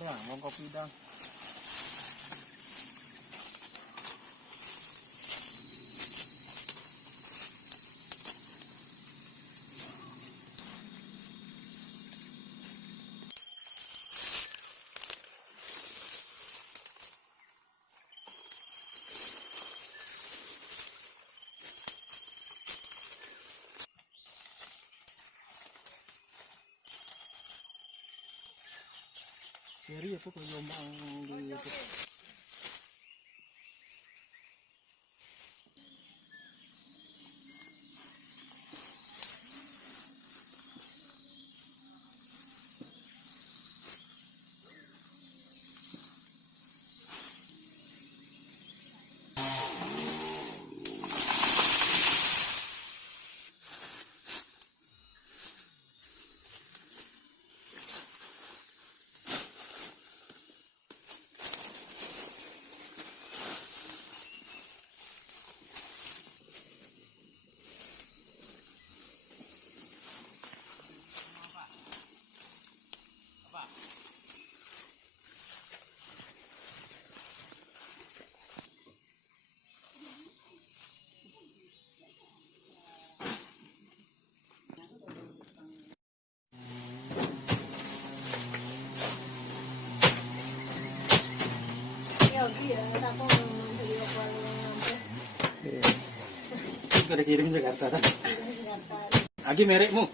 ya, mau kopi dah. Seri apa kalau jombang di Ada kirim Jakarta kan? Agi merekmu.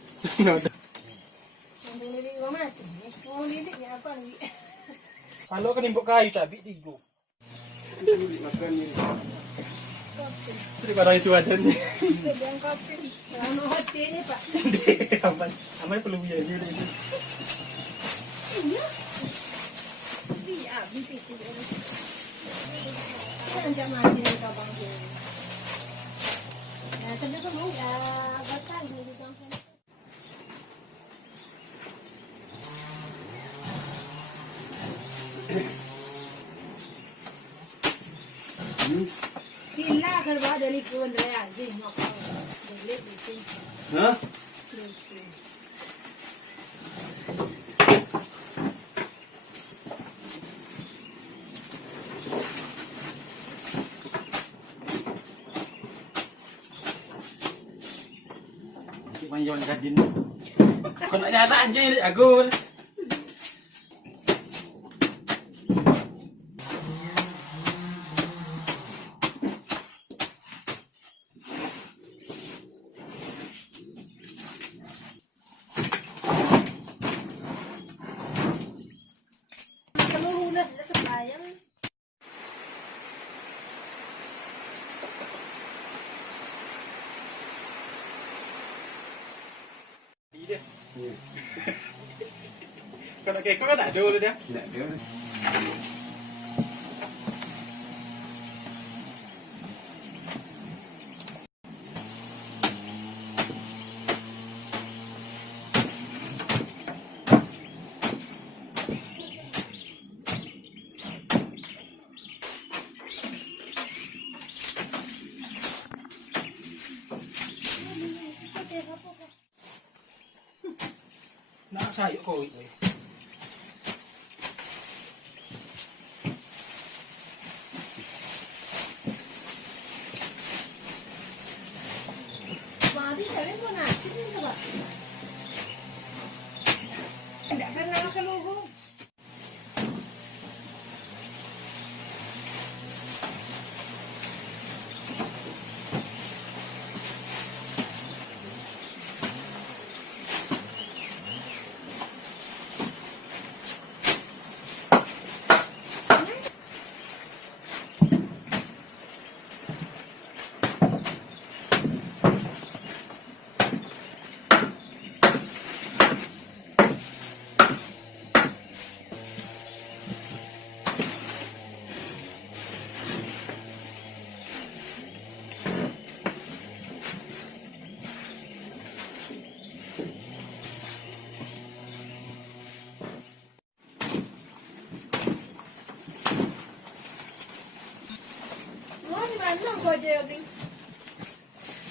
Kalau kan imbuk kayu cabai tigo. Daripada itu ada nih. Aman perlu ya ini. Iya, jangan mati dari kabang tu. Ya, tapi kamu ya batal di jangan. Kila kerja dari pun raya, jadi nak boleh betul. Hah? Mayon gadin. Kau nak nyata anjing ni aku. Kalau kayak kau nak jual dia? Nak jual. Nak sayur kau itu. Tidak pernah keluar.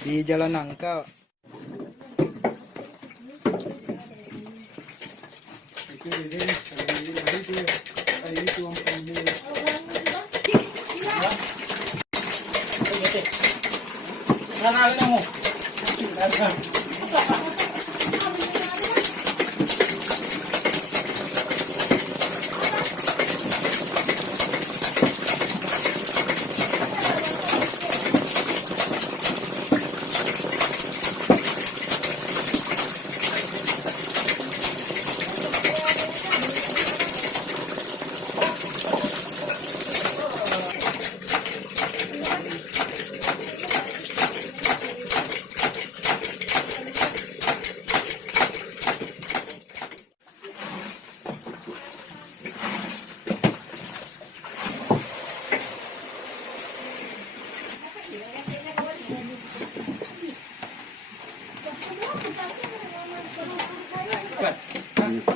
Di Jalan Nangka. Itu Sana kamu.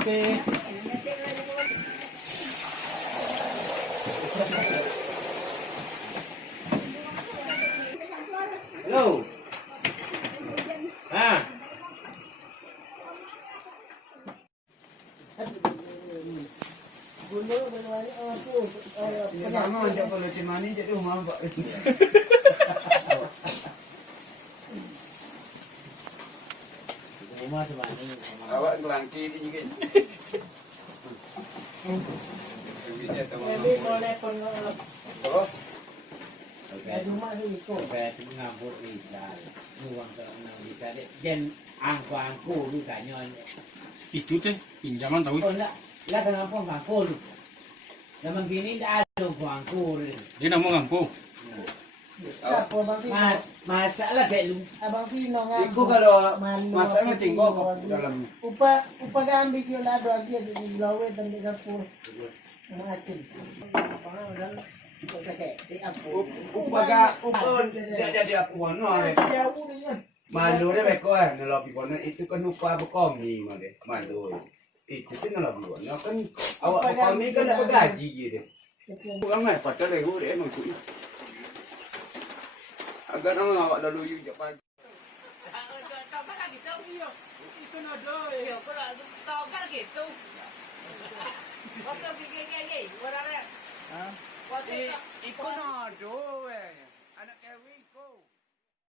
Oke. Halo. Ah. Kamu ajak politik mani jadi rumah Pak. Rumah cuma ini. Awak kelangki ni juga. Ini tahu. Oh, Rumah tu ikut. Saya ngabur bisa. Nuang terang bisa deh. Jen angku tu kanya. Itu teh pinjaman tahu. Oh nak. Lah kenapa angku tu? Zaman gini dah ada angku tu. Dia nak mau ngampung. Masalah kayak lu. Abang Sino nga. Iku kalau masanya tinggal dalam. Upa gambi ko lado lagi di lawe dan di kapur. Macam. Upaga jadi apa no? Jauh dia. Malu dia beko nolobi kono itu kan upa bekomi made malu. Itu sih nolobi kono kan awak bekomi kan dapat gaji gitu. Kurang mai patal lego deh emang tu. Agar orang awak lalu you je pagi. Kau kan lagi tahu ni yo. Itu nodo yo. Kau kan lagi tahu. Waktu gigi, orang dia. Waktu Ikut nodo Anak Kevin